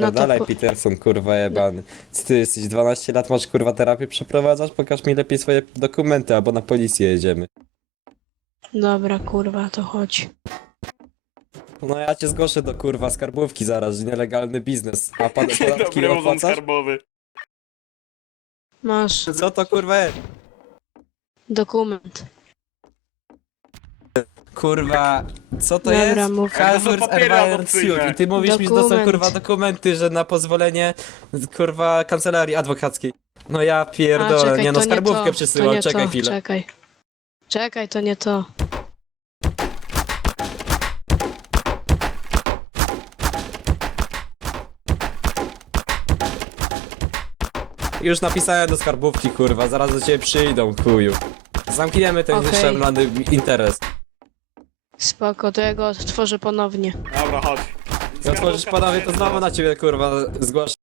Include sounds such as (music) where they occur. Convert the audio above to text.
Pierdalaj po- Peterson, kurwa jebany. Co ty jesteś 12 lat, masz kurwa terapię przeprowadzasz? Pokaż mi lepiej swoje dokumenty, albo na policję jedziemy. Dobra, kurwa, to chodź. No ja cię zgłoszę do kurwa skarbówki zaraz, nielegalny biznes. A pan (laughs) podatki dobry, nie urząd opłacasz? skarbowy. Masz Co to kurwa jest? dokument. Kurwa, co to Dobra, jest? mów. Ale to Advisor adopcyjne. Suit. I ty mówisz mi, że to są Dokument. kurwa dokumenty, że na pozwolenie kurwa kancelarii adwokackiej. No ja A, pierdolę, czekaj, nie no to nie skarbówkę to, to przysyłam, nie czekaj to, chwilę. Czekaj. Czekaj, to nie to. Już napisałem do skarbówki, kurwa, zaraz do ciebie przyjdą, chuju. Zamkniemy ten Okej. wyszczemlany interes. Spoko, to ja go odtworzę ponownie. Dobra, chodź. Jak otworzysz panowie, to znowu na ciebie, kurwa, zgłoszę